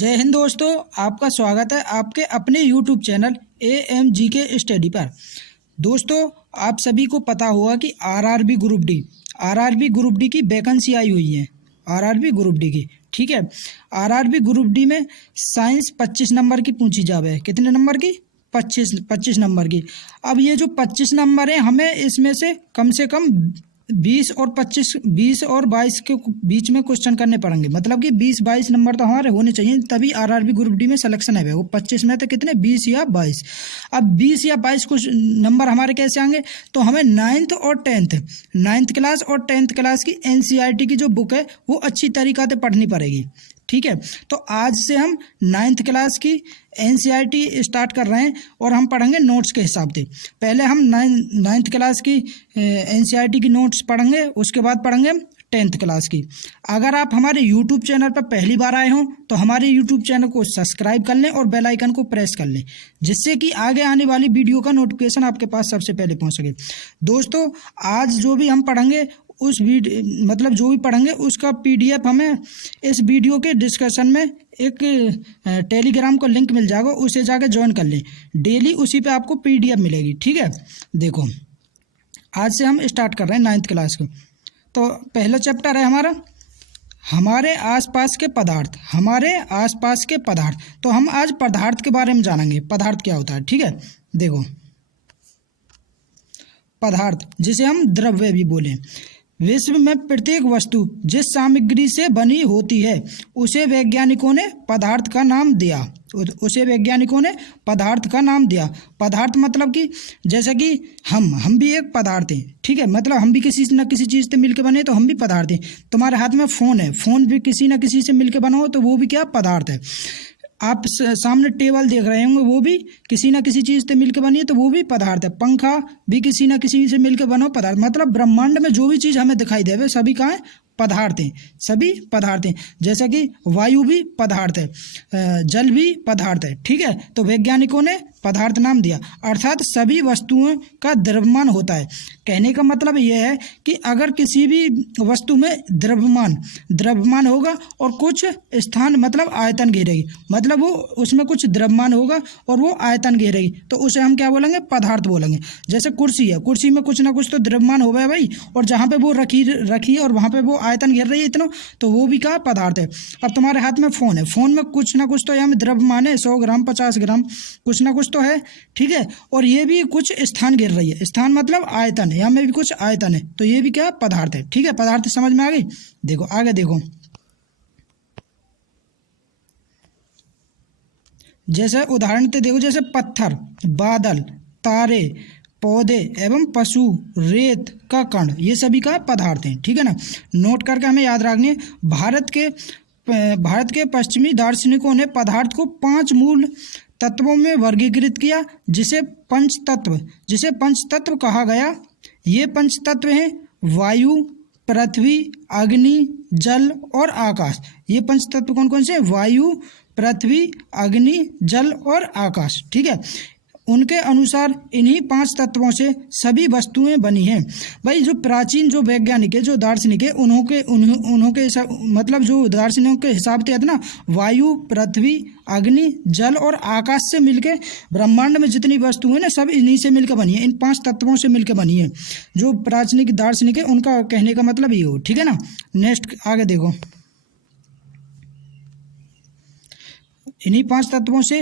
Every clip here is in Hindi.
जय हिंद दोस्तों, आपका स्वागत है आपके अपने YouTube चैनल AMGK स्टडी पर। दोस्तों, आप सभी को पता होगा कि आरआरबी ग्रुप डी की वैकेंसी आई हुई है। आरआरबी ग्रुप डी की, ठीक है। आरआरबी ग्रुप डी में साइंस 25 नंबर की पूछी जावे। कितने नंबर की? 25 नंबर की। अब ये जो 25 नंबर है, हमें इसमें से कम 20 और 22 के बीच में क्वेश्चन करने पड़ेंगे। मतलब कि 20-22 नंबर तो हमारे होने चाहिए, तभी आरआरबी ग्रुप डी में सिलेक्शन है। वो 25 में तो कितने, 20 या 22। अब 20 या 22 कुछ नंबर हमारे कैसे आएंगे? तो हमें नाइन्थ क्लास और 10th क्लास की एनसीईआरटी की जो बुक है वो अच्छी तरीक़ा से पढ़नी पड़ेगी, ठीक है। तो आज से हम 9th क्लास की एनसीईआरटी स्टार्ट कर रहे हैं और हम पढ़ेंगे नोट्स के हिसाब से। पहले हम 9th क्लास की एनसीईआरटी की नोट्स पढ़ेंगे, उसके बाद पढ़ेंगे 10th क्लास की। अगर आप हमारे यूट्यूब चैनल पर पहली बार आए हों तो हमारे यूट्यूब चैनल को सब्सक्राइब कर लें और बेल आइकन को प्रेस कर लें, जिससे कि आगे आने वाली वीडियो का नोटिफिकेशन आपके पास सबसे पहले पहुंच सके। दोस्तों, आज जो भी हम पढ़ेंगे जो भी पढ़ेंगे उसका PDF हमें इस वीडियो के डिस्कशन में एक टेलीग्राम को लिंक मिल जाएगा, उसे जाकर ज्वाइन कर लें। डेली उसी पे आपको PDF मिलेगी, ठीक है। देखो, आज से हम स्टार्ट कर रहे हैं 9th क्लास को। तो पहला चैप्टर है हमारा हमारे आसपास के पदार्थ। तो हम आज पदार्थ के बारे में जानेंगे, पदार्थ क्या होता है, ठीक है। देखो, पदार्थ जिसे हम द्रव्य भी बोलें। विश्व में प्रत्येक वस्तु जिस सामग्री से बनी होती है उसे वैज्ञानिकों ने पदार्थ का नाम दिया। पदार्थ मतलब कि जैसे कि हम भी एक पदार्थ हैं, ठीक है। मतलब हम भी किसी न किसी चीज़ से मिलकर बने, तो हम भी पदार्थ हैं। तुम्हारे हाथ में फ़ोन है, फ़ोन भी किसी न किसी से मिलकर बना हो, तो वो भी क्या, पदार्थ है। आप सामने टेबल देख रहे होंगे, वो भी किसी न किसी चीज़ से मिलकर बनी है, तो वो भी पदार्थ है। पंखा भी किसी न किसी से मिलकर बनो, पदार्थ। मतलब ब्रह्मांड में जो भी चीज़ हमें दिखाई दे, वे सभी कहाँ है, पदार्थ हैं, सभी पदार्थ हैं। जैसे कि वायु भी पदार्थ है, जल भी पदार्थ है, ठीक है। तो वैज्ञानिकों ने पदार्थ नाम दिया, अर्थात सभी वस्तुओं का द्रव्यमान होता है। कहने का मतलब यह है कि अगर किसी भी वस्तु में द्रव्यमान होगा और कुछ स्थान मतलब आयतन घेरेगी, मतलब वो उसमें कुछ द्रव्यमान होगा और वो आयतन घेरेगी, तो उसे हम क्या बोलेंगे, पदार्थ बोलेंगे। जैसे कुर्सी है, कुर्सी में कुछ ना कुछ तो द्रव्यमान होगा भाई, और जहाँ पे वो रखी और वहाँ पे वो आयतन घेर रही है इतना, तो वो भी क्या, पदार्थ है। अब तुम्हारे हाथ में फ़ोन है, फ़ोन में कुछ ना कुछ तो यहाँ में द्रव्यमान है, 100 ग्राम 50 ग्राम कुछ ना कुछ तो है, ठीक है। और ये भी कुछ स्थान घेर रही है, स्थान मतलब आयतन है, यहाँ में भी कुछ आयतन है, तो ये भी क्या, पदार्थ है, ठीक है। पदार्थ समझ में आ गई। देखो आगे देखो, जैसे उदाहरण तो देखो, जैसे पत्थर, बादल, तारे, पौधे एवं पशु, रेत का कण, ये सभी का पदार्थ हैं, ठीक है ना। नोट करके हमें याद रखनी है। भारत के पश्चिमी दार्शनिकों ने पदार्थ को 5 मूल तत्वों में वर्गीकृत किया, जिसे पंचतत्व कहा गया। ये पंचतत्व हैं वायु, पृथ्वी, अग्नि, जल और आकाश। ये पंचतत्व कौन कौन से? वायु, पृथ्वी, अग्नि, जल और आकाश, ठीक है। उनके अनुसार इन्हीं 5 तत्वों से सभी वस्तुएं बनी हैं। भाई, जो प्राचीन जो वैज्ञानिक है, जो दार्शनिक है, उन्हों के मतलब जो दार्शनिकों के हिसाब से है ना, वायु, पृथ्वी, अग्नि, जल और आकाश से मिलके ब्रह्मांड में जितनी वस्तुएं हैं ना, सब इन्हीं से मिलकर बनी है, इन 5 तत्वों से मिलकर बनी है। जो प्राचीन दार्शनिक है उनका कहने का मतलब ये हो, ठीक है ना। नेक्स्ट आगे देखो, इन्हीं 5 तत्वों से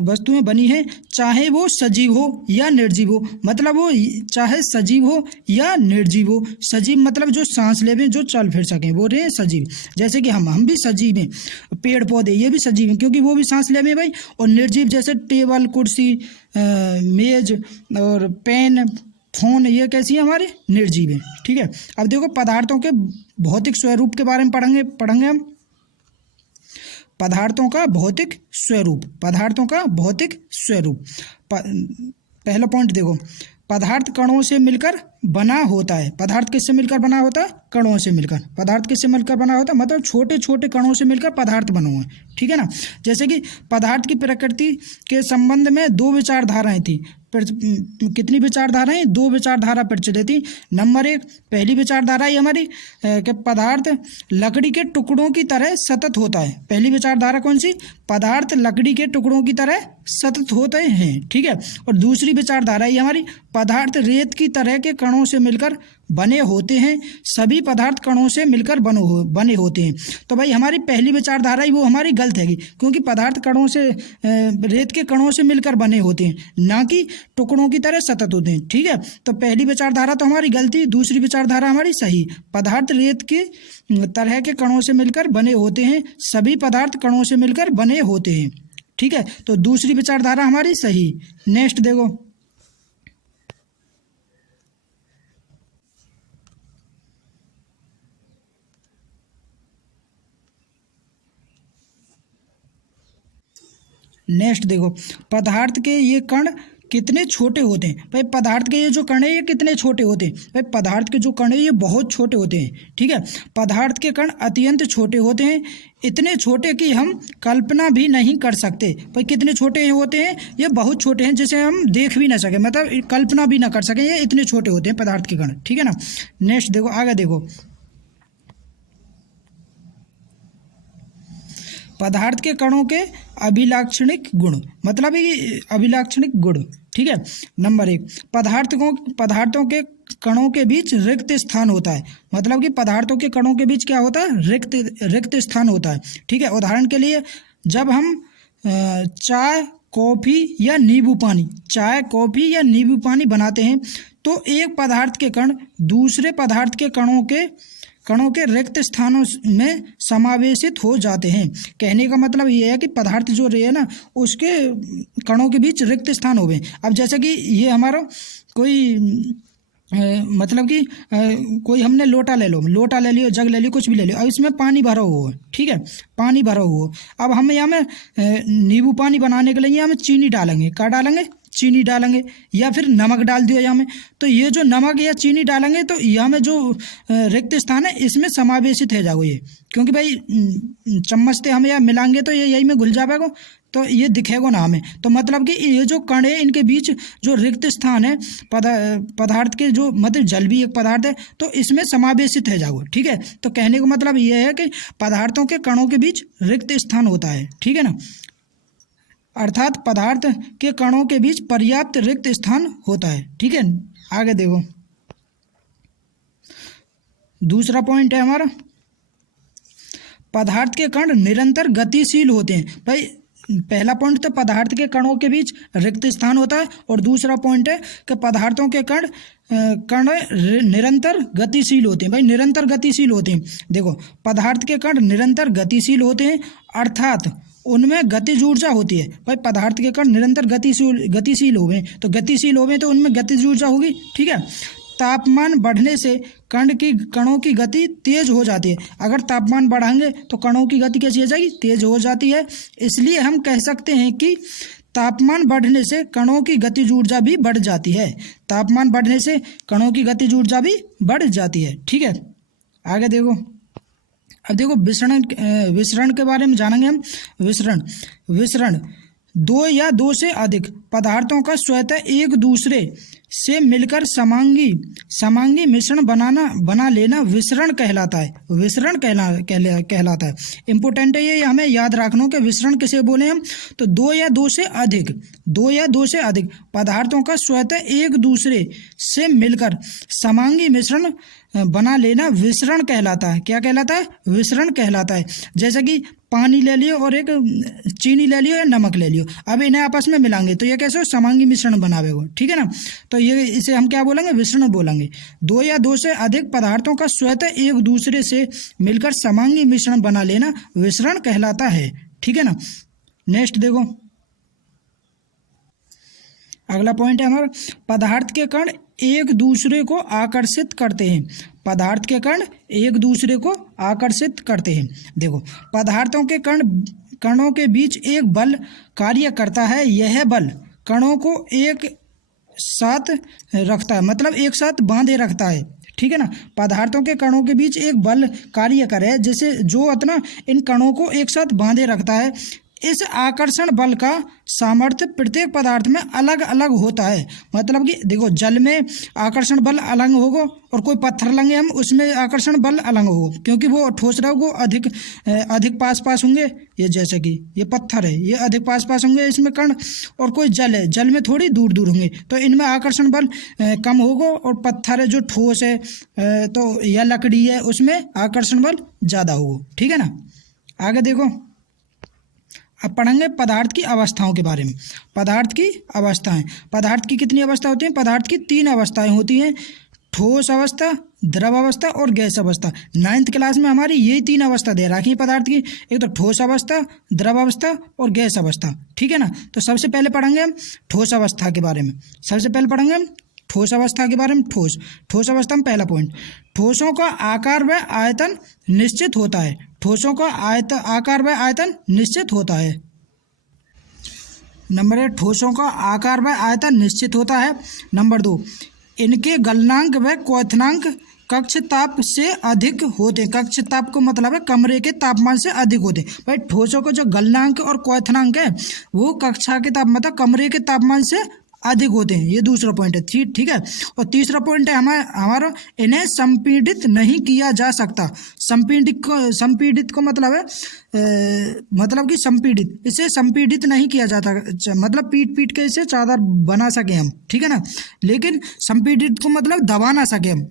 वस्तुएं बनी हैं, चाहे वो सजीव हो या निर्जीव हो। मतलब वो चाहे सजीव हो या निर्जीव हो। सजीव मतलब जो सांस लेवे, जो चल फिर सकें, वो रहे सजीव। जैसे कि हम भी सजीव हैं, पेड़ पौधे ये भी सजीव हैं, क्योंकि वो भी सांस लेवे भाई। और निर्जीव जैसे टेबल, कुर्सी, मेज और पेन, फोन, ये कैसी है, हमारे निर्जीव हैं, ठीक है। अब देखो, पदार्थों के भौतिक स्वरूप के बारे में पढ़ेंगे हम। पदार्थों का भौतिक स्वरूप। पहला पॉइंट देखो, पदार्थ कणों से मिलकर बना होता है। पदार्थ किससे मिलकर बना होता है? कणों से मिलकर। पदार्थ किससे मिलकर बना होता है? मतलब छोटे छोटे कणों से मिलकर पदार्थ बना हुआ है, ठीक है ना। जैसे कि पदार्थ की प्रकृति के संबंध में 2 विचारधाराएं थी। कितनी विचारधाराएं, 2 विचारधारा प्रचलित थी। नंबर 1 पहली विचारधारा ये हमारी कि पदार्थ लकड़ी के टुकड़ों की तरह सतत होता है। पहली विचारधारा कौन सी? पदार्थ लकड़ी के टुकड़ों की तरह सतत होते हैं, ठीक है। और दूसरी विचारधारा ये हमारी पदार्थ रेत की तरह के कणों से मिलकर बने होते हैं। सभी पदार्थ कणों से मिलकर बने होते हैं। तो भाई हमारी पहली विचारधारा ही वो हमारी गलत हैगी, क्योंकि पदार्थ कणों से रेत के कणों से मिलकर बने होते हैं, ना कि टुकड़ों की तरह सतत होते हैं, ठीक है। तो पहली विचारधारा तो हमारी गलती, दूसरी विचारधारा हमारी सही। पदार्थ रेत के तरह के कणों से मिलकर बने होते हैं, सभी पदार्थ कणों से मिलकर बने होते हैं, ठीक है। तो दूसरी विचारधारा हमारी सही। नेक्स्ट देखो, नेक्स्ट देखो, पदार्थ के ये कण कितने छोटे होते हैं। भाई पदार्थ के ये जो कण है ये कितने छोटे होते हैं। भाई पदार्थ के जो कण है ये बहुत छोटे होते हैं, ठीक है। पदार्थ के कण अत्यंत छोटे होते हैं, इतने छोटे कि हम कल्पना भी नहीं कर सकते। भाई कितने छोटे होते हैं? ये बहुत छोटे हैं, जिसे हम देख भी ना सके, मतलब कल्पना भी ना कर सकें, ये इतने छोटे होते हैं पदार्थ के कण, ठीक है ना। नेक्स्ट देखो, आगे देखो, पदार्थ के कणों के अभिलाक्षणिक गुण, मतलब ये अभिलाक्षणिक गुण, ठीक है। नंबर 1 पदार्थों के कणों के बीच रिक्त स्थान होता है। मतलब कि पदार्थों के कणों के बीच क्या होता है? रिक्त स्थान होता है, ठीक है। उदाहरण के लिए जब हम चाय कॉफ़ी या नींबू पानी बनाते हैं तो एक पदार्थ के कण दूसरे पदार्थ के कणों के रिक्त स्थानों में समावेशित हो जाते हैं। कहने का मतलब ये है कि पदार्थ जो रहे ना उसके कणों के बीच रिक्त स्थान हो गए। अब जैसे कि ये हमारा कोई मतलब कि कोई हमने लोटा ले लियो, जग ले लियो, कुछ भी ले लियो, अब इसमें पानी भरा हुआ है, ठीक है, पानी भरा हुआ। अब हम यहाँ में नींबू पानी बनाने के लिए यहाँ में चीनी डालेंगे, क्या डालेंगे? चीनी डालेंगे, या फिर नमक डाल दियो यहाँ में। तो ये जो नमक या चीनी डालेंगे तो यहाँ में जो रिक्त स्थान है इसमें समावेशित है जाओ ये, क्योंकि भाई चम्मच से हम यहाँ मिलाएंगे तो ये यही में घुल जाएगा, तो ये दिखेगा ना हमें। तो मतलब कि ये जो कण है इनके बीच जो रिक्त स्थान है पदार्थ के जो मतलब जल भी एक पदार्थ है तो इसमें समावेशित है जाओ, ठीक है। तो कहने का मतलब ये है कि पदार्थों के कणों के बीच रिक्त स्थान होता है, ठीक है ना। अर्थात पदार्थ के कणों के बीच पर्याप्त रिक्त स्थान होता है, ठीक है। आगे देखो, दूसरा पॉइंट है हमारा, पदार्थ के कण निरंतर गतिशील होते हैं। भाई पहला पॉइंट तो पदार्थ के कणों के बीच रिक्त स्थान होता है, और दूसरा पॉइंट है कि पदार्थों के कण निरंतर गतिशील होते हैं। भाई निरंतर गतिशील होते हैं। देखो पदार्थ के कण निरंतर गतिशील होते हैं, अर्थात उनमें गतिज ऊर्जा होती है। भाई पदार्थ के कण निरंतर गतिशील हो गए तो उनमें गतिज ऊर्जा होगी, ठीक है। तापमान बढ़ने से कणों की गति तेज हो जाती है। अगर तापमान बढ़ाएंगे तो कणों की गति कैसी हो जाएगी? तेज हो जाती है। इसलिए हम कह सकते हैं कि तापमान बढ़ने से कणों की गतिज ऊर्जा भी बढ़ जाती है। तापमान बढ़ने से कणों की गतिज ऊर्जा भी बढ़ जाती है, ठीक है। आगे देखो, अब देखो विसरण के बारे में जानेंगे हम। विसरण 2 या 2 से अधिक पदार्थों का स्वतः एक दूसरे से मिलकर समांगी मिश्रण बना लेना विसरण कहलाता है। कहलाता है। इम्पोर्टेंट है ये हमें याद रखना कि विसरण किसे बोले हम, तो 2 या 2 से अधिक पदार्थों का स्वतः एक दूसरे से मिलकर समांगी मिश्रण बना लेना विसरण कहलाता है। क्या कहलाता है? विसरण कहलाता है। जैसे कि पानी ले लियो और एक चीनी ले लियो या नमक ले लियो, अब इन्हें आपस में मिलाएंगे तो ये कैसे हो? समांगी मिश्रण बनावेगा, ठीक है ना। तो ये इसे हम क्या बोलेंगे? विसरण बोलेंगे। 2 या 2 से अधिक पदार्थों का स्वतः एक दूसरे से मिलकर समांगी मिश्रण बना लेना विसरण कहलाता है, ठीक है ना। नेक्स्ट देखो, अगला पॉइंट है हमारा, पदार्थ के कण एक दूसरे को आकर्षित करते हैं। पदार्थ के कण एक दूसरे को आकर्षित करते हैं। देखो पदार्थों के कणों के बीच एक बल कार्य करता है। यह बल कणों को एक साथ रखता है, मतलब एक साथ बांधे रखता है, ठीक है ना। पदार्थों के कणों के बीच एक बल कार्य करे जैसे जो अपना इन कणों को एक साथ बांधे रखता है। इस आकर्षण बल का सामर्थ्य प्रत्येक पदार्थ में अलग अलग होता है। मतलब कि देखो जल में आकर्षण बल अलग होगा और कोई पत्थर लेंगे हम उसमें आकर्षण बल अलग होगा, क्योंकि वो ठोस रहोगे अधिक पास पास होंगे। ये जैसे कि ये पत्थर है, ये अधिक पास पास होंगे इसमें कण, और कोई जल है, जल में थोड़ी दूर दूर होंगे, तो इनमें आकर्षण बल कम होगा। और पत्थर है जो ठोस है तो या लकड़ी है उसमें आकर्षण बल ज़्यादा होगा। ठीक है ना। आगे देखो, अब पढ़ेंगे पदार्थ की अवस्थाओं के बारे में। पदार्थ की अवस्थाएं, पदार्थ की कितनी अवस्था होती हैं? पदार्थ की 3 अवस्थाएं होती हैं, ठोस अवस्था, द्रव अवस्था और गैस अवस्था। 9th क्लास में हमारी यही 3 अवस्था दे रखी है पदार्थ की, एक तो ठोस अवस्था, द्रव अवस्था और गैस अवस्था। ठीक है ना। तो सबसे पहले पढ़ेंगे हम ठोस अवस्था के बारे में। सबसे पहले पढ़ेंगे हम ठोस अवस्था के बारे में। ठोस अवस्था में पहला पॉइंट, ठोसों का आकार व आयतन निश्चित होता है। ठोसों का आकार व आयतन निश्चित होता है। नंबर 1, ठोसों का आकार व आयतन निश्चित होता है। नंबर 2, इनके गलनांक व क्वथनांक कक्ष ताप से अधिक होते हैं। कक्ष ताप को मतलब है कमरे के तापमान से अधिक होते हैं। भाई ठोसों का जो गलनांक और क्वथनांक है वो कक्षा के ताप मतलब कमरे के तापमान से अधिक होते हैं। ये दूसरा पॉइंट है। ठीक है। और तीसरा पॉइंट है हमारा इन्हें संपीड़ित नहीं किया जा सकता। संपीड़ित को मतलब है मतलब कि संपीड़ित, इसे संपीड़ित नहीं किया जाता, मतलब पीट के इसे चादर बना सके हम। ठीक है ना। लेकिन संपीड़ित को मतलब दबा ना सके हम,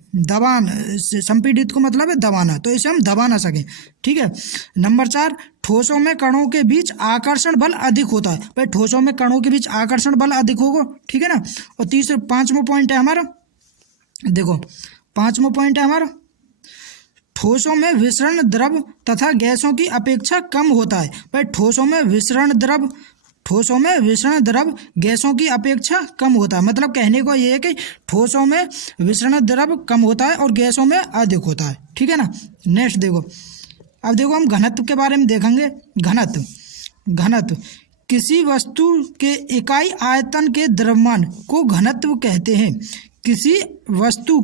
संपीड़ित को मतलब है दबाना, तो इसे हम दबा ना सकें। ठीक है। नंबर 4, ठोसों में कणों के बीच आकर्षण बल अधिक होता है। भाई ठोसों में कणों के बीच आकर्षण बल अधिक होगा। ठीक है ना। और पांचवा पॉइंट है हमारा, देखो पांचवा पॉइंट है हमारा, ठोसों में विसरण द्रव तथा गैसों की अपेक्षा कम होता है। भाई ठोसों में विसरण द्रव गैसों की अपेक्षा कम होता है। मतलब कहने को ये है कि ठोसों में विसरण द्रव कम होता है और गैसों में अधिक होता है। ठीक है ना। नेक्स्ट देखो, अब देखो हम घनत्व के बारे में देखेंगे। घनत्व किसी वस्तु के इकाई आयतन के द्रव्यमान को घनत्व कहते हैं। किसी वस्तु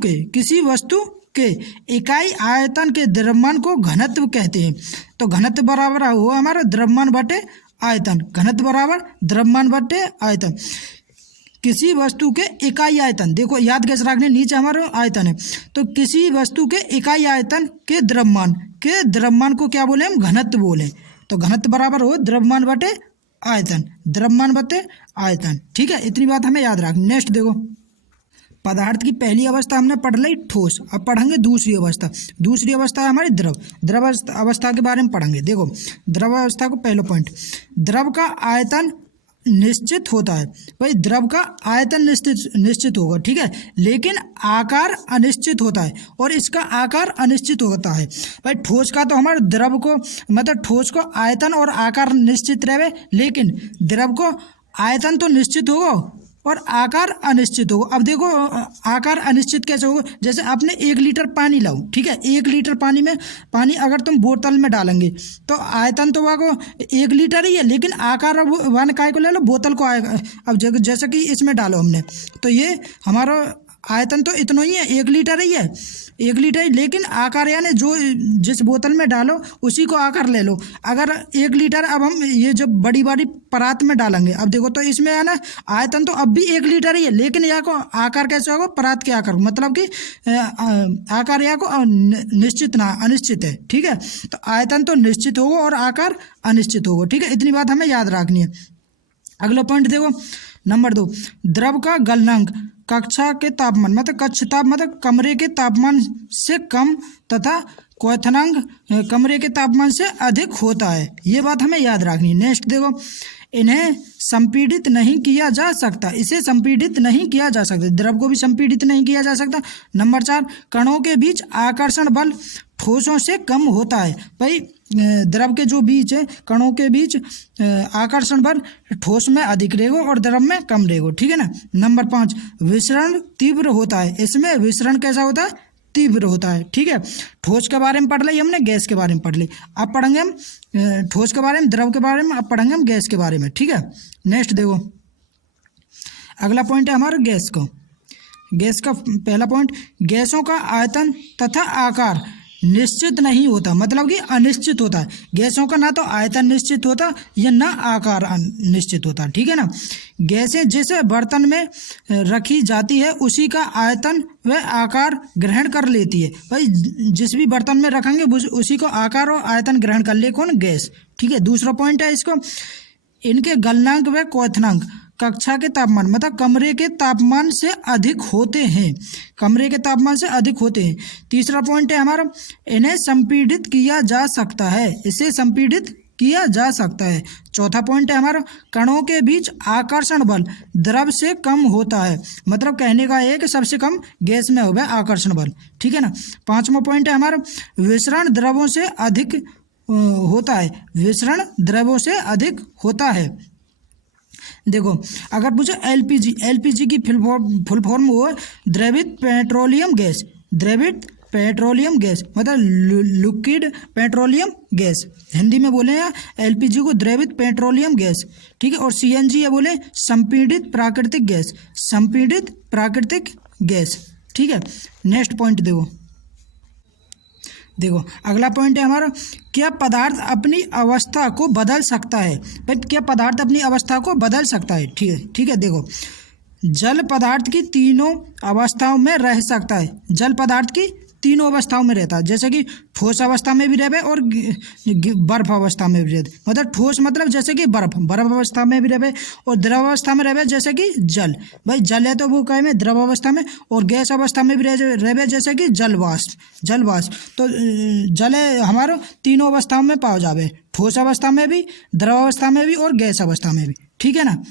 के इकाई आयतन के द्रव्यमान को घनत्व कहते हैं। तो घनत्व बराबर हुआ हमारा द्रव्यमान बटे आयतन। घनत्व बराबर द्रव्यमान बटे आयतन। किसी वस्तु के इकाई आयतन, देखो याद कैसे रखने, नीचे हमारा आयतन है, तो किसी वस्तु के इकाई आयतन के द्रव्यमान को क्या बोले हम? घनत्व बोले। तो घनत्व बराबर हो द्रव्यमान बटे आयतन, द्रव्यमान बटे आयतन। ठीक है, इतनी बात हमें याद रखनी। नेक्स्ट देखो, पदार्थ की पहली अवस्था हमने पढ़ ली ठोस। अब पढ़ेंगे दूसरी अवस्था। दूसरी अवस्था है हमारी द्रव अवस्था के बारे में पढ़ेंगे। देखो द्रव अवस्था को पहला पॉइंट, द्रव का आयतन निश्चित होता है। भाई द्रव का आयतन निश्चित होगा। ठीक है, लेकिन आकार अनिश्चित होता है, और इसका आकार अनिश्चित होता है। भाई ठोस का तो हमारे द्रव को मतलब ठोस को आयतन और आकार निश्चित रहे, लेकिन द्रव को आयतन तो निश्चित होगा और आकार अनिश्चित होगा। अब देखो आकार अनिश्चित कैसे होगा? जैसे आपने 1 लीटर पानी लाओ, ठीक है, 1 लीटर पानी अगर तुम बोतल में डालेंगे तो आयतन तो वो 1 लीटर ही है, लेकिन आकार वन काय को ले लो, बोतल को आएगा। अब जैसे कि इसमें डालो हमने, तो ये हमारा आयतन तो इतना ही है, 1 लीटर ही है, 1 लीटर, लेकिन आकार यानी जो जिस बोतल में डालो उसी को आकार ले लो। अगर 1 लीटर अब हम ये जब बड़ी परात में डालेंगे, अब देखो तो इसमें है ना आयतन तो अब भी 1 लीटर ही है, लेकिन यहाँ को आकार कैसे होगा? परात के आकार, मतलब कि आकार यहाँ को निश्चित ना अनिश्चित है। ठीक है, तो आयतन तो निश्चित होगा और आकार अनिश्चित होगा। ठीक है, इतनी बात हमें याद रखनी है। अगला पॉइंट देखो, नंबर 2, द्रव का गलनांक कक्षा के तापमान मतलब कक्ष ताप मतलब कमरे के तापमान से कम तथा क्वथनांक कमरे के तापमान से अधिक होता है। ये बात हमें याद रखनी है। नेक्स्ट देखो, इन्हें संपीड़ित नहीं किया जा सकता। इसे संपीड़ित नहीं किया जा सकता, द्रव को भी संपीड़ित नहीं किया जा सकता। नंबर 4, कणों के बीच आकर्षण बल ठोसों से कम होता है। भाई द्रव के जो बीच है, कणों के बीच आकर्षण बल ठोस में अधिक रहेगा और द्रव में कम रहेगा। ठीक है ना। नंबर 5, विसरण तीव्र होता है। इसमें विसरण कैसा होता है? तीव्र होता है। ठीक है, ठोस के बारे में पढ़ ली हमने, गैस के बारे में पढ़ ली। अब पढ़ेंगे हम ठोस के बारे में, द्रव के बारे में, अब पढ़ेंगे हम गैस के बारे में। ठीक है, नेक्स्ट देखो, अगला पॉइंट है हमारा गैस का पहला पॉइंट, गैसों का आयतन तथा आकार निश्चित नहीं होता, मतलब कि अनिश्चित होता है। गैसों का ना तो आयतन निश्चित होता या ना आकार निश्चित होता, ठीक है ना। गैसें जिस बर्तन में रखी जाती है उसी का आयतन व आकार ग्रहण कर लेती है। भाई जिस भी बर्तन में रखेंगे उसी को आकार और आयतन ग्रहण कर ले कौन, गैस, ठीक है। दूसरा पॉइंट है इसको, इनके गलनांक व क्वथनांक कक्षा के तापमान मतलब कमरे के तापमान से अधिक होते हैं, कमरे के तापमान से अधिक होते हैं। तीसरा पॉइंट है हमारा, इन्हें संपीड़ित किया जा सकता है, इसे संपीड़ित किया जा सकता है। चौथा पॉइंट है हमारा, कणों के बीच आकर्षण बल द्रव से कम होता है, मतलब कहने का है कि सबसे कम गैस में होगा आकर्षण बल, ठीक है ना। पांचवा पॉइंट है हमारा, विसरण द्रवों से अधिक होता है, विसरण द्रवों से अधिक होता है। देखो अगर पूछो एलपीजी, एलपीजी की फुल फॉर्म वो द्रवित पेट्रोलियम गैस, द्रवित पेट्रोलियम गैस मतलब लिक्विड पेट्रोलियम गैस, हिंदी में बोले हैं एलपीजी को द्रवित पेट्रोलियम गैस, ठीक है। और सीएनजी है बोले संपीड़ित प्राकृतिक गैस, संपीड़ित प्राकृतिक गैस, ठीक है। नेक्स्ट पॉइंट देखो अगला पॉइंट है हमारा, क्या पदार्थ अपनी अवस्था को बदल सकता है। भाई क्या पदार्थ अपनी अवस्था को बदल सकता है, ठीक है। देखो जल पदार्थ की तीनों अवस्थाओं में रह सकता है, जल पदार्थ की तीनों अवस्थाओं में रहता है, जैसे कि ठोस अवस्था में भी रहे और बर्फ अवस्था में भी रहे, मतलब ठोस मतलब जैसे कि बर्फ अवस्था में भी रहे और द्रव अवस्था में रहे जैसे कि जल। भाई जल है तो वो कहे में द्रव अवस्था में, और गैस अवस्था में भी रहे जैसे कि जलवाष्प। तो जल है हमारो तीनों अवस्थाओं में पाओ जावे, ठोस अवस्था में भी, द्रव अवस्था में भी और गैस अवस्था में भी, ठीक है ना।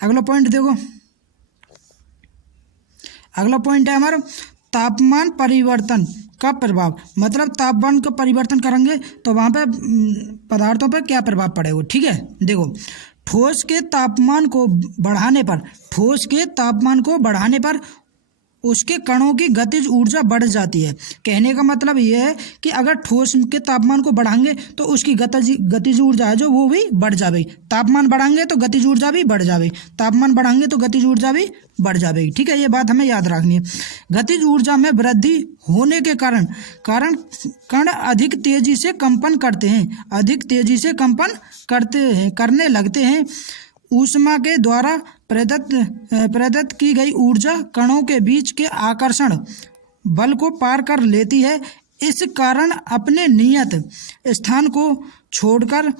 अगला पॉइंट देखो, अगला पॉइंट है हमारा तापमान परिवर्तन का प्रभाव, मतलब तापमान का परिवर्तन करेंगे तो वहाँ पे पदार्थों पर क्या प्रभाव पड़ेगा, ठीक है। देखो ठोस के तापमान को बढ़ाने पर, ठोस के तापमान को बढ़ाने पर उसके कणों की गतिज ऊर्जा बढ़ जाती है। कहने का मतलब ये है कि अगर ठोस के तापमान को बढ़ाएंगे तो उसकी गतिज ऊर्जा है जो वो भी बढ़ जाएगी, तापमान बढ़ाएंगे तो गतिज ऊर्जा भी बढ़ जाएगी, तापमान बढ़ाएंगे तो गतिज ऊर्जा भी बढ़ जाएगी, ठीक है। ये बात हमें याद रखनी है। गतिज ऊर्जा में वृद्धि होने के कारण कण अधिक तेजी से कंपन करते हैं, अधिक तेजी से कंपन करने लगते हैं। ऊष्मा के द्वारा प्रदत्त की गई ऊर्जा कणों के बीच के आकर्षण बल को पार कर लेती है, इस कारण अपने नियत स्थान को छोड़कर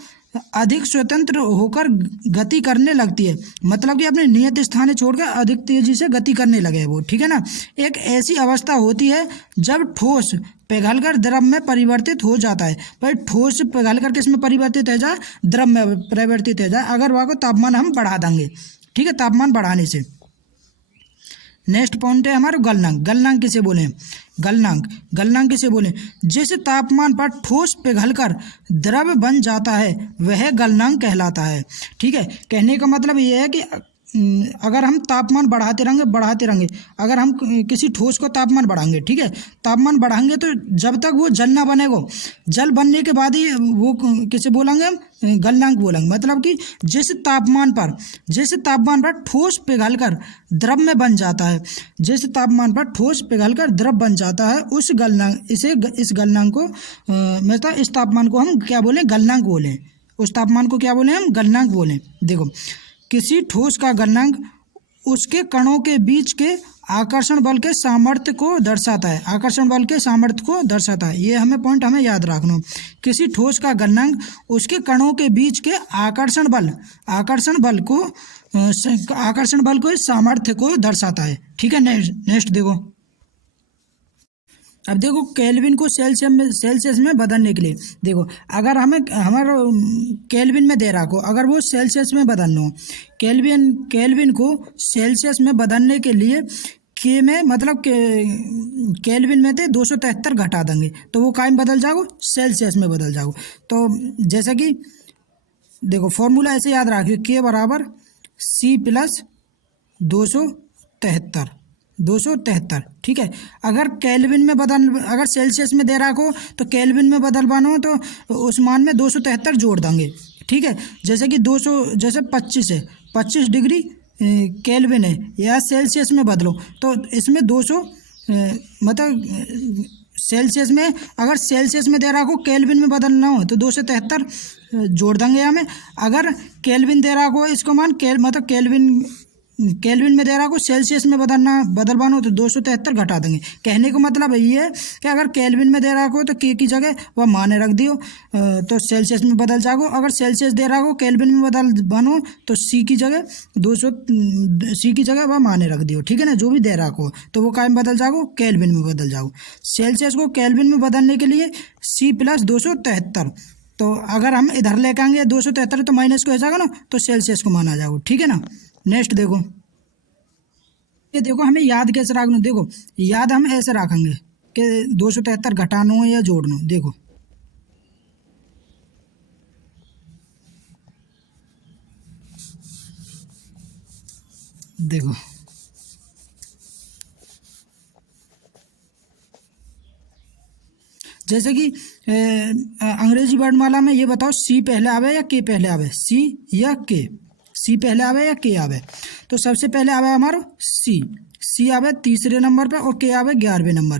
अधिक स्वतंत्र होकर गति करने लगती है, मतलब कि अपने नियत स्थान छोड़कर अधिक तेजी से गति करने लगे वो, ठीक है ना। एक ऐसी अवस्था होती है जब ठोस पिघलकर द्रव में परिवर्तित हो जाता है। भाई ठोस पिघलकर किस में परिवर्तित हो जाए, द्रव में परिवर्तित हो जाए, अगर वहाँ को तापमान हम बढ़ा देंगे, ठीक है, तापमान बढ़ाने से। नेक्स्ट पॉइंट है हमारा गलनांक, गलनांक किसे बोले, गलनांक किसे बोले, जिस तापमान पर ठोस पिघलकर द्रव बन जाता है वह गलनांक कहलाता है, ठीक है। कहने का मतलब ये है कि अगर हम तापमान बढ़ाते रहेंगे, अगर हम किसी ठोस को तापमान बढ़ाएंगे, ठीक है, तापमान बढ़ाएंगे तो जब तक वो जल ना बनेगा, जल बनने के बाद ही वो किसे बोलेंगे हम, गलनांक बोलेंगे। मतलब कि जिस तापमान पर ठोस पिघलकर द्रव में बन जाता है, जिस तापमान पर ठोस पिघलकर द्रव बन जाता है उस गलनांक इस गलनांक को मतलब इस तापमान को हम क्या बोलें, गलनांक बोलें। उस तापमान को क्या बोलें हम, गलनांक बोलें। देखो किसी ठोस का गलनांक उसके कणों के बीच के आकर्षण बल के सामर्थ्य को दर्शाता है, आकर्षण बल के सामर्थ्य को दर्शाता है। ये हमें पॉइंट हमें याद रखना। किसी ठोस का गलनांक उसके कणों के बीच के आकर्षण बल को सामर्थ्य को दर्शाता है, ठीक है। नेक्स्ट देखो, अब देखो केल्विन को सेल्सियस में बदलने के लिए, देखो अगर हमें हमारा केल्विन में दे रहा को, अगर वो सेल्सियस में बदलना हो, केल्विन को सेल्सियस में बदलने के लिए के में मतलब केल्विन में थे 273 घटा देंगे तो वो कायम बदल जाओ, सेल्सियस में बदल जाओ। तो जैसे कि देखो फॉर्मूला ऐसे याद रखिए, के बराबर C प्लस 273, ठीक है। अगर केल्विन में अगर सेल्सियस में दे रहा हो तो केल्विन में बदलवाना हो तो उस मान में 273 जोड़ देंगे, ठीक है। जैसे कि 25 है, 25 डिग्री केल्विन है, या सेल्सियस में बदलो तो इसमें 200 मतलब सेल्सियस में, अगर सेल्सियस में दे रहा को केल्विन में बदलना हो तो 273 जोड़ देंगे हमें। अगर केल्विन दे रहा को इसको मान मतलब केल्विन में दे रहा को सेल्सियस में बदलवाना हो तो 273 घटा देंगे। कहने का मतलब ये है कि अगर केल्विन में दे रहा को तो के की जगह वह माने रख दियो तो सेल्सियस में बदल जाओ। अगर सेल्सियस दे रहा को केल्विन में बनो तो सी की जगह वह माने रख दियो, ठीक है ना। जो भी दे रहा को तो वो काय में बदल जाओ, केल्विन में बदल जाओ। सेल्सियस को केल्विन में बदलने के लिए सी प्लस 273, तो अगर हम इधर लेकर आएंगे 273 तो माइनस को हो जाएगा ना, तो सेल्सियस को माना जाएगा, ठीक है ना। नेक्स्ट देखो, ये देखो हमें याद कैसे रखना। देखो याद हम ऐसे रखेंगे कि 273 घटाना हो या जोड़ना हो। देखो देखो जैसे कि अंग्रेजी वर्णमाला में ये बताओ सी पहले आवे या के पहले आवे, सी या के, सी पहले आवे या के आवे। तो सबसे पहले आवे हमारा सी आवे तीसरे नंबर पे और के आवे 11वें नंबर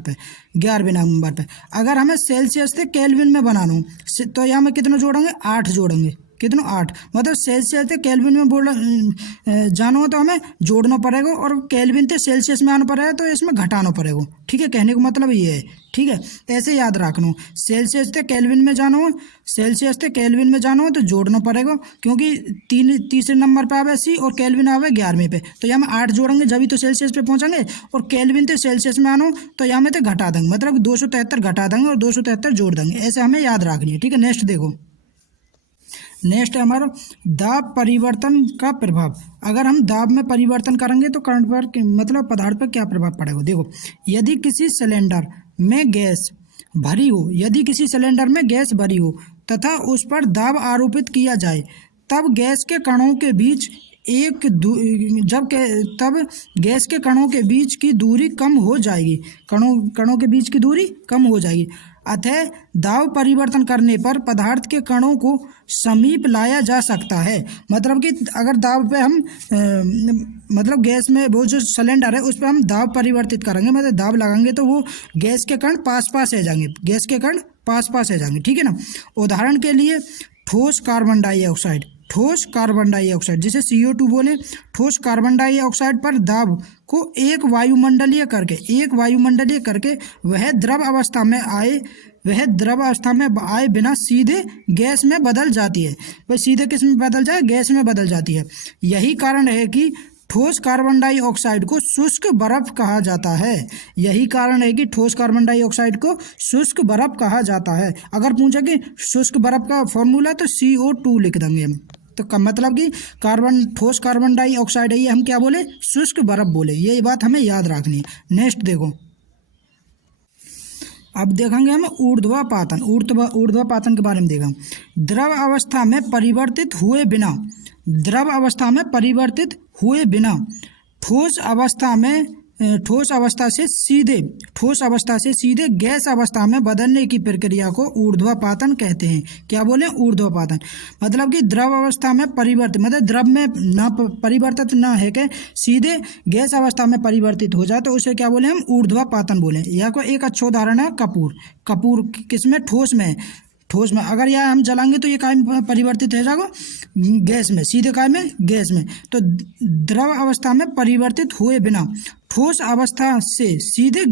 पे। अगर हमें सेल्सियस से केल्विन में बनाना हो तो यहाँ में कितना जोड़ेंगे, 8 जोड़ेंगे। कितना, 8। मतलब सेल्सियस से केल्विन में जाना हो तो हमें जोड़ना पड़ेगा और केल्विन से सेल्सियस में आना पड़ेगा तो इसमें घटाना पड़ेगा, ठीक है। कहने का मतलब ये है, ठीक है। ऐसे याद रखना, सेल्सियस से केल्विन में जाना हो तो जोड़ना पड़ेगा, क्योंकि तीसरे नंबर पे आवे सी और केल्विन आवे 11वें पे, तो यहाँ में 8 जोड़ेंगे जब ही तो सेल्सियस पे पहुंचेंगे। और केल्विन से सेल्सियस में आना हो तो यहाँ में तो घटा देंगे, मतलब 273 घटा देंगे और 273 जोड़ देंगे। ऐसे हमें याद रखनी है, ठीक है। नेक्स्ट देखो, नेक्स्ट है हमारा दाब परिवर्तन का प्रभाव। अगर हम दाब में परिवर्तन करेंगे तो करंट पर मतलब पदार्थ पर क्या प्रभाव पड़ेगा। देखो, यदि किसी सिलेंडर में गैस भरी हो तथा उस पर दाब आरोपित किया जाए तब गैस के कणों के बीच गैस के कणों के बीच की दूरी कम हो जाएगी। कणों के बीच की दूरी कम हो जाएगी। अतः दाब परिवर्तन करने पर पदार्थ के कणों को समीप लाया जा सकता है। मतलब कि अगर दाब पे हम मतलब गैस में वो जो सिलेंडर है उस पर हम दाब परिवर्तित करेंगे, मतलब दाब लगाएंगे तो वो गैस के कण पास आ जाएंगे, ठीक है ना। उदाहरण के लिए ठोस कार्बन डाइऑक्साइड जिसे CO2 बोले, ठोस कार्बन डाइऑक्साइड पर दाब को एक वायुमंडलीय करके वह द्रव अवस्था में आए बिना सीधे गैस में बदल जाती है। वह सीधे किस में बदल जाए, गैस में बदल जाती है। यही कारण है कि ठोस कार्बन डाइऑक्साइड को शुष्क बर्फ कहा जाता है। अगर पूछे कि शुष्क बर्फ का फॉर्मूला तो CO2 लिख देंगे हम। तो मतलब कि ठोस कार्बन डाइऑक्साइड है ये हम क्या बोले, शुष्क बर्फ बोले। ये बात हमें याद रखनी है। नेक्स्ट देखो, अब देखेंगे हम ऊर्ध्वापातन के बारे में देखेंगे। द्रव अवस्था में परिवर्तित हुए बिना ठोस अवस्था से सीधे गैस अवस्था में बदलने की प्रक्रिया को ऊर्ध्वापातन कहते हैं। क्या बोले, ऊर्ध्वापातन। मतलब कि द्रव अवस्था में परिवर्तित, मतलब द्रव में ना परिवर्तित ना है कि सीधे गैस अवस्था में परिवर्तित हो जाए तो उसे क्या बोले, हम ऊर्ध्वापातन बोले। यह को एक अच्छा उदाहरण है कपूर किसमें, ठोस में अगर यह हम जलाएंगे तो ये काय में परिवर्तित हो जाएगा, गैस में, सीधे काय में, गैस में। तो द्रव अवस्था में परिवर्तित हुए बिना ठोस अवस्था से सीधे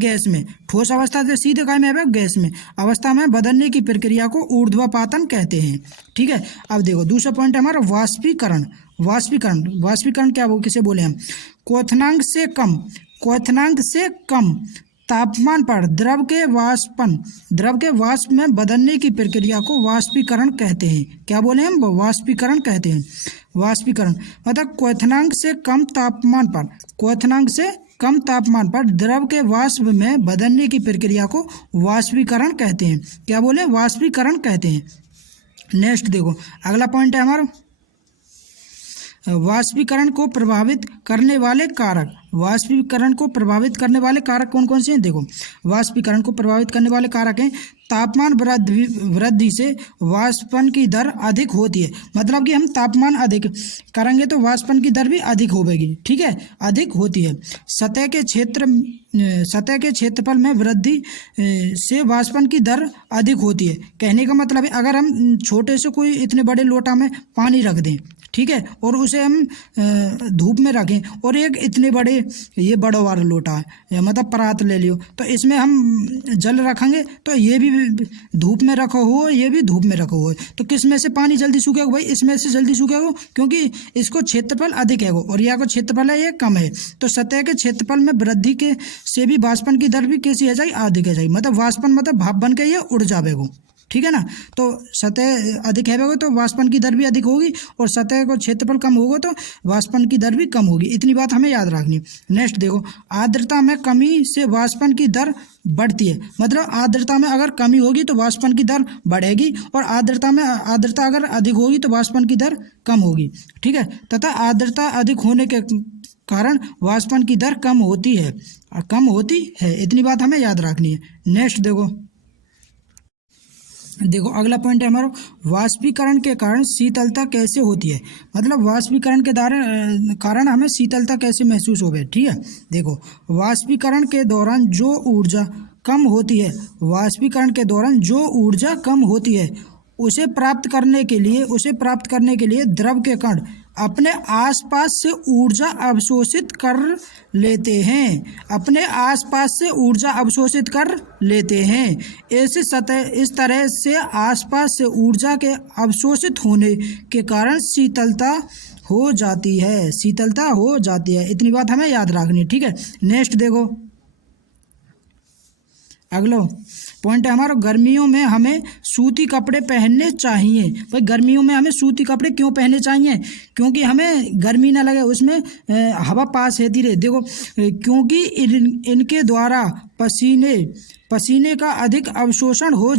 काय में, गैस में अवस्था में बदलने की प्रक्रिया को ऊर्ध्वापातन कहते हैं, ठीक है। अब देखो दूसरा पॉइंट है हमारा वाष्पीकरण क्या किसे बोले हम, क्वथनांक से कम तापमान पर द्रव के वाष्प में बदलने की प्रक्रिया को वाष्पीकरण कहते हैं। क्या बोले हम, वाष्पीकरण कहते हैं। वाष्पीकरण मतलब क्वथनांक से कम तापमान पर द्रव के वाष्प में बदलने की प्रक्रिया को वाष्पीकरण कहते हैं। क्या बोले, वाष्पीकरण कहते हैं। नेक्स्ट देखो, अगला पॉइंट है हमारा वाष्पीकरण को प्रभावित करने वाले कारक कौन कौन से हैं। देखो, वाष्पीकरण को प्रभावित करने वाले कारक हैं तापमान वृद्धि से वाष्पन की दर अधिक होती है। मतलब कि हम तापमान अधिक करेंगे तो वाष्पन की दर भी अधिक होगी, ठीक है, अधिक होती है। सतह के क्षेत्रफल में वृद्धि से वाष्पन की दर अधिक होती है। कहने का मतलब है अगर हम छोटे से कोई इतने बड़े लोटा में पानी रख दें, ठीक है, और उसे हम धूप में रखें, और एक इतने बड़े ये बड़ा वाला लोटा है मतलब परात ले लियो, तो इसमें हम जल रखेंगे तो ये भी धूप में रखो हो, ये भी धूप में रखो हो, तो किस में से पानी जल्दी सूखेगा भाई? इसमें से जल्दी सूखेगा, क्योंकि इसको क्षेत्रफल अधिक है और यह को क्षेत्रफल है ये कम है। तो सतह के क्षेत्रफल में वृद्धि के से भी वाष्पन की दर भी कैसी है जाए? अधिक है जाए। मतलब वाष्पन मतलब भाप बन के ये उड़ जावेगो, ठीक है ना। तो सतह अधिक है तो वाष्पन की दर भी अधिक होगी, और सतह को क्षेत्रफल कम होगा तो वाष्पन की दर भी कम होगी। इतनी बात हमें याद रखनी। नेक्स्ट देखो, आर्द्रता में कमी से वाष्पन की दर बढ़ती है। मतलब आर्द्रता में अगर कमी होगी तो वाष्पन की दर बढ़ेगी, और आर्द्रता अगर अधिक होगी तो वाष्पन की दर कम होगी, ठीक है। तथा आर्द्रता अधिक होने के कारण वाष्पन की दर कम होती है। इतनी बात हमें याद रखनी है। नेक्स्ट देखो अगला पॉइंट है हमारा, वाष्पीकरण के कारण शीतलता कैसे होती है। मतलब वाष्पीकरण के कारण हमें शीतलता कैसे महसूस होगी, ठीक है। देखो, वाष्पीकरण के दौरान जो ऊर्जा कम होती है उसे प्राप्त करने के लिए द्रव के कण अपने आसपास से ऊर्जा अवशोषित कर लेते हैं। इस तरह से आसपास से ऊर्जा के अवशोषित होने के कारण शीतलता हो जाती है। इतनी बात हमें याद रखनी है, ठीक है। नेक्स्ट देखो, अगला पॉइंट है हमारा, गर्मियों में हमें सूती कपड़े पहनने चाहिए। भाई गर्मियों में हमें सूती कपड़े क्यों पहनने चाहिए? क्योंकि हमें गर्मी ना लगे, उसमें हवा पास होती रहे। देखो, क्योंकि इनके द्वारा पसीने का अधिक अवशोषण हो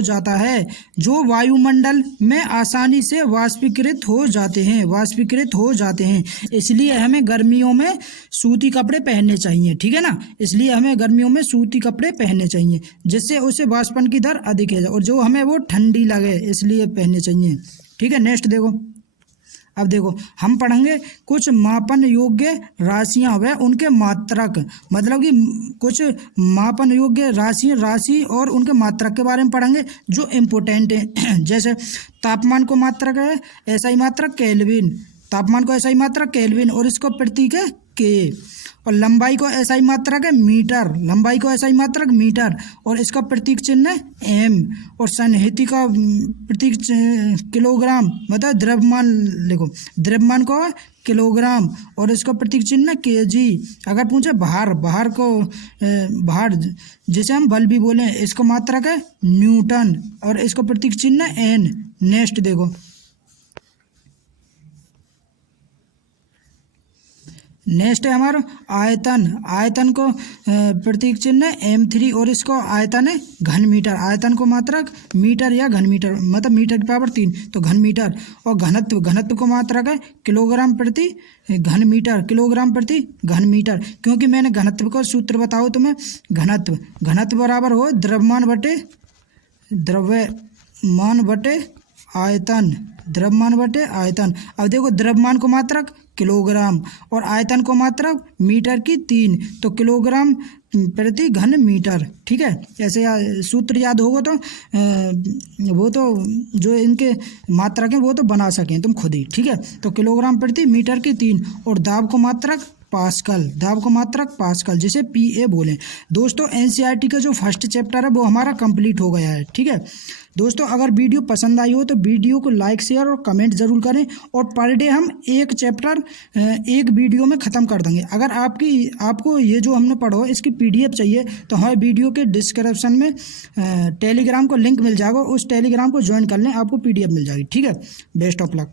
जाता है, जो वायुमंडल में आसानी से वाष्पीकृत हो जाते हैं। इसलिए हमें गर्मियों में सूती कपड़े पहनने चाहिए, ठीक है ना। इसलिए हमें गर्मियों में सूती कपड़े पहनने चाहिए, जिससे उसे वाष्पन की दर अधिक है, और जो हमें वो ठंडी लगे इसलिए पहनने चाहिए, ठीक है। नेक्स्ट देखो, अब देखो हम पढ़ेंगे कुछ मापन योग्य राशियां व उनके मात्रक। मतलब कि कुछ मापन योग्य राशि और उनके मात्रक के बारे में पढ़ेंगे जो इम्पोर्टेंट है। जैसे तापमान को मात्रक है एसआई मात्रक केल्विन, और इसको प्रतीक है के। और लंबाई को एसआई मात्रक है मीटर, और इसका प्रतीक चिन्ह है एम। और सन्निहित का प्रतीक किलोग्राम, मतलब द्रव्यमान को किलोग्राम, और इसका प्रतीक चिन्ह है केजी। अगर पूछे भार जिसे हम बल भी बोले, इसका मात्रक है न्यूटन, और इसका प्रतीक चिन्ह है एन। नेक्स्ट देखो, नेक्स्ट है हमारा आयतन को प्रतीक चिन्ह है m3, और इसको आयतन है घन मीटर। आयतन को मात्रक मीटर या घन मीटर, मतलब मीटर की पावर 3 तो घन मीटर। और घनत्व को मात्रक है किलोग्राम प्रति घन मीटर। क्योंकि मैंने घनत्व का सूत्र बताओ तुम्हें, घनत्व बराबर हो द्रव्यमान बटे आयतन। अब देखो, द्रव्यमान को मात्रक किलोग्राम और आयतन को मात्रक मीटर की 3, तो किलोग्राम प्रति घन मीटर, ठीक है। ऐसे सूत्र याद होगा तो वो तो जो इनके मात्रक हैं वो तो बना सकें तुम खुद ही, ठीक है। तो किलोग्राम प्रति मीटर की 3, और दाब को मात्रक पास्कल, जिसे पीए बोलें। दोस्तों, एनसीईआरटी का जो फर्स्ट चैप्टर है वो हमारा कंप्लीट हो गया है, ठीक है। दोस्तों, अगर वीडियो पसंद आई हो तो वीडियो को लाइक शेयर और कमेंट ज़रूर करें, और पर डे हम एक चैप्टर एक वीडियो में ख़त्म कर देंगे। अगर आपको ये जो हमने पढ़ा हो इसकी PDF चाहिए तो हमारे वीडियो के डिस्क्रिप्शन में टेलीग्राम को लिंक मिल जाएगा, उस टेलीग्राम को ज्वाइन कर लें, आपको PDF मिल जाएगी, ठीक है। Best of luck.